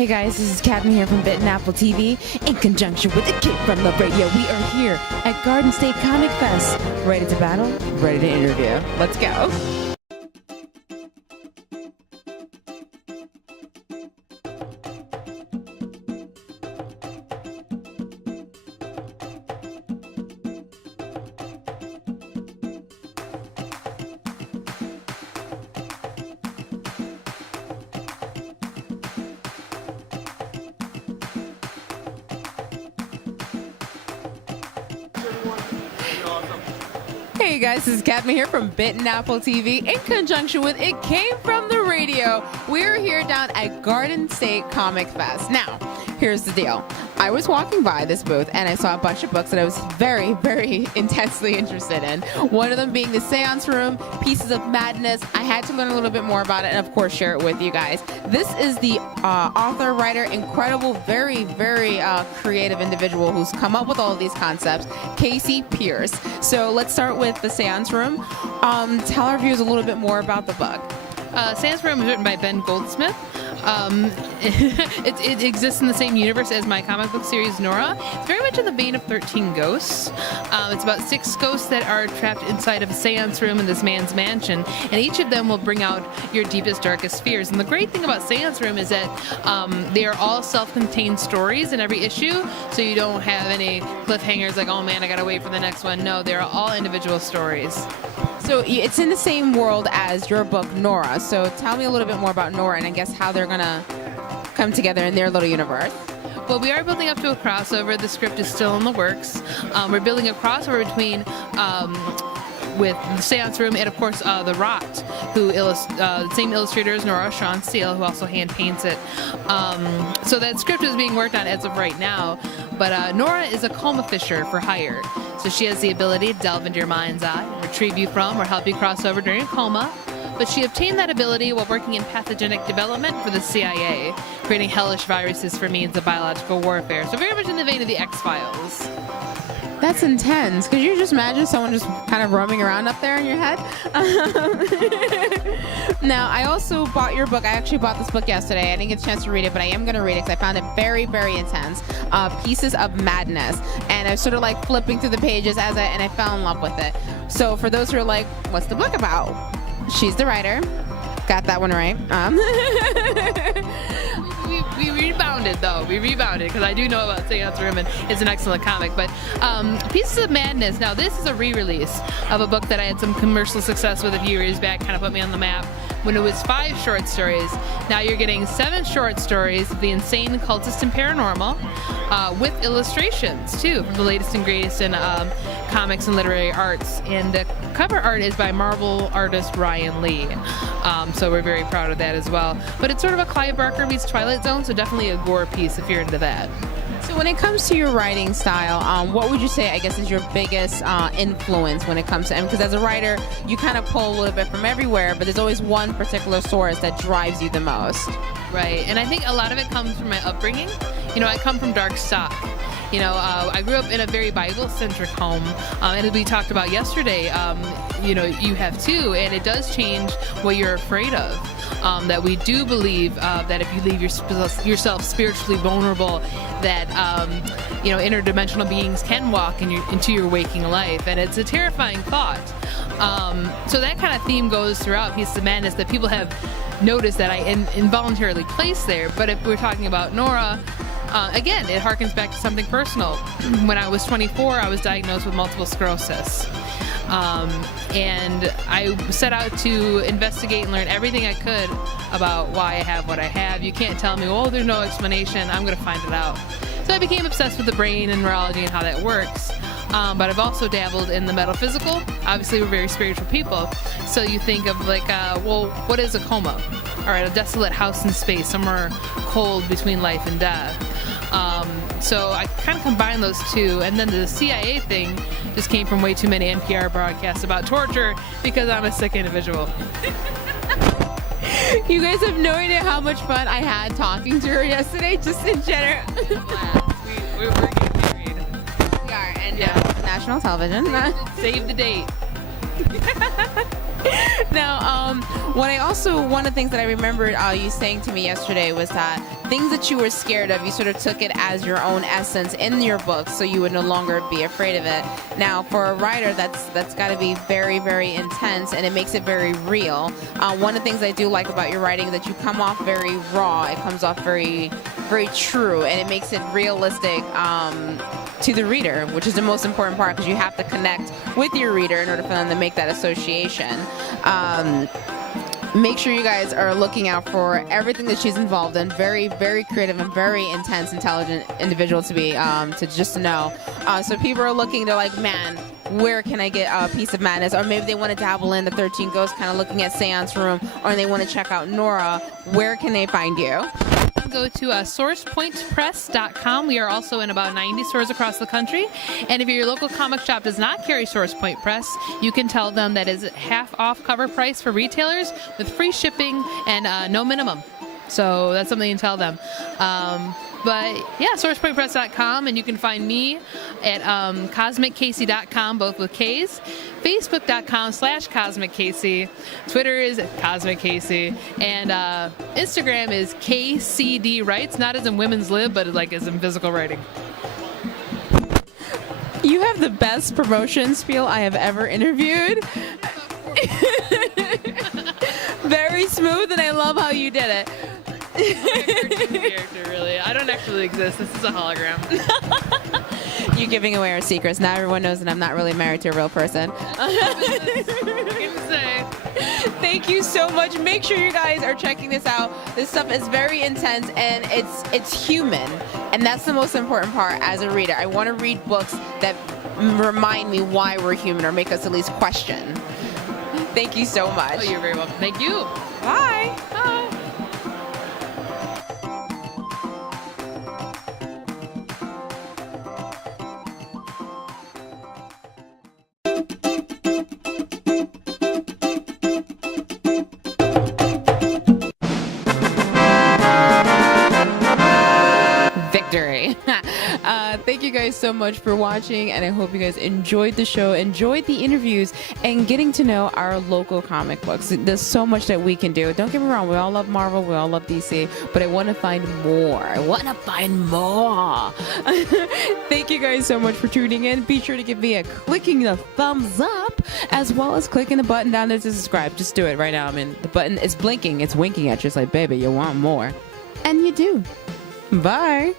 Hey guys, this is Captain here from Bit and Apple TV in conjunction with the kid from the radio. We are here at Garden State Comic Fest. Ready to battle, ready to interview. Let's go. Hey guys, this is Captain here from Bit and Apple TV in conjunction with It Came From the Radio. We're here down at Garden State Comic Fest. Now, here's the deal. I was walking by this booth and I saw a bunch of books that I was very, very intensely interested in. One of them being The Seance Room, Pieces of Madness. I had to learn a little bit more about it and of course share it with you guys. This is the author, writer, incredible, very, very creative individual who's come up with all of these concepts, Kasey Pierce. So let's start with The Seance Room. Tell our viewers a little bit more about the book. Seance Room was written by Ben Goldsmith. It exists in the same universe as my comic book series, Nora. It's very much in the vein of 13 Ghosts. It's about 6 ghosts that are trapped inside of a seance room in this man's mansion, and each of them will bring out your deepest, darkest fears. And the great thing about Seance Room is that they are all self-contained stories in every issue, so you don't have any cliffhangers like, oh man, I gotta wait for the next one. No, they're all individual stories. So it's in the same world as your book, Nora. So tell me a little bit more about Nora and I guess how they're going to come together in their little universe. Well, we are building up to a crossover. The script is still in the works. We're building a crossover between with the Seance Room and, of course, The Rot, who the same illustrator as Nora, Sean Steele, who also hand paints it. So that script is being worked on as of right now. But Nora is a coma fisher for hire. So she has the ability to delve into your mind's eye, retrieve you from, or help you cross over during a coma. But she obtained that ability while working in pathogenic development for the CIA, creating hellish viruses for means of biological warfare. So very much in the vein of the X-Files. That's intense. Could you just imagine someone just kind of roaming around up there in your head? Now, I also bought your book. I actually bought this book yesterday. I didn't get a chance to read it, but I am going to read it because I found it very, very intense. Pieces of Madness. And I was sort of like flipping through the pages and I fell in love with it. So for those who are like, what's the book about? She's the writer. Got that one right. We rebounded, though. We rebounded because I do know about Seance Room and it's an excellent comic. But Pieces of Madness, now this is a re-release of a book that I had some commercial success with a few years back, kind of put me on the map when it was 5 short stories. Now you're getting 7 short stories of the insane, cultist, and paranormal with illustrations, too, from the latest and greatest in comics and literary arts. And the cover art is by Marvel artist Ryan Lee. So we're very proud of that as well. But it's sort of a Clive Barker meets Twilight Zone, so definitely a gore piece if you're into that. So when it comes to your writing style, what would you say, I guess, is your biggest influence when it comes to, because as a writer, you kind of pull a little bit from everywhere, but there's always one particular source that drives you the most. Right, and I think a lot of it comes from my upbringing. You know, I come from dark stock. You know, I grew up in a very Bible-centric home, and as we talked about yesterday, you know, you have too, and it does change what you're afraid of. That we do believe that if you leave yourself spiritually vulnerable, that you know, interdimensional beings can walk into your waking life, and it's a terrifying thought. So that kind of theme goes throughout Pieces of Madness that people have noticed that I involuntarily placed there. But if we're talking about Nora, again, it harkens back to something personal. When I was 24, I was diagnosed with multiple sclerosis. And I set out to investigate and learn everything I could about why I have what I have. You can't tell me, oh, there's no explanation. I'm going to find it out. So I became obsessed with the brain and neurology and how that works. But I've also dabbled in the metaphysical. Obviously, we're very spiritual people. So you think of like, well, what is a coma? All right, a desolate house in space, somewhere cold between life and death. So I kind of combine those two, and then the CIA thing just came from way too many NPR broadcasts about torture because I'm a sick individual. You guys have no idea how much fun I had talking to her yesterday, just in general. We're getting married. We are, and national television. Save the date. Now, one of the things that I remembered you saying to me yesterday was that things that you were scared of, you sort of took it as your own essence in your book, so you would no longer be afraid of it. Now, for a writer, that's got to be very, very intense, and it makes it very real. One of the things I do like about your writing is that you come off very raw. It comes off very, very true, and it makes it realistic to the reader, which is the most important part, because you have to connect with your reader in order for them to make that association. Make sure you guys are looking out for everything that she's involved in. Very, very creative and very intense, intelligent individual to be, to know. So people are looking, they're like, man, where can I get a piece of madness? Or maybe they want to dabble in the 13 Ghosts, kind of looking at Seance Room, or they want to check out Nora. Where can they find you? Go to sourcepointpress.com. We are also in about 90 stores across the country. And if your local comic shop does not carry Source Point Press, you can tell them that is half off cover price for retailers with free shipping and no minimum. So that's something you can tell them. But yeah, sourcepointpress.com, and you can find me at cosmickasey.com, both with K's, facebook.com/cosmickasey, Twitter is @cosmickasey, and Instagram is KCD Writes, not as in women's lib, but like as in physical writing. You have the best promotion spiel I have ever interviewed. Very smooth, and I love how you did it. Character, really. I don't actually exist. This is a hologram. You're giving away our secrets. Now everyone knows that I'm not really married to a real person. Thank you so much. Make sure you guys are checking this out. This stuff is very intense, and it's human, and that's the most important part as a reader. I want to read books that remind me why we're human, or make us at least question. Thank you so much. Oh, you're very welcome. Thank you. Bye. Bye. Victory. Thank you guys so much for watching, and I hope you guys enjoyed the show, enjoyed the interviews, and getting to know our local comic books. There's so much that we can do. Don't get me wrong, we all love Marvel, we all love DC, but I want to find more. I want to find more. Thank you guys so much for tuning in. Be sure to give me a clicking the thumbs up, as well as clicking the button down there to subscribe. Just do it right now. I mean, the button is blinking, it's winking at you. It's like, baby, you want more. And you do. Bye.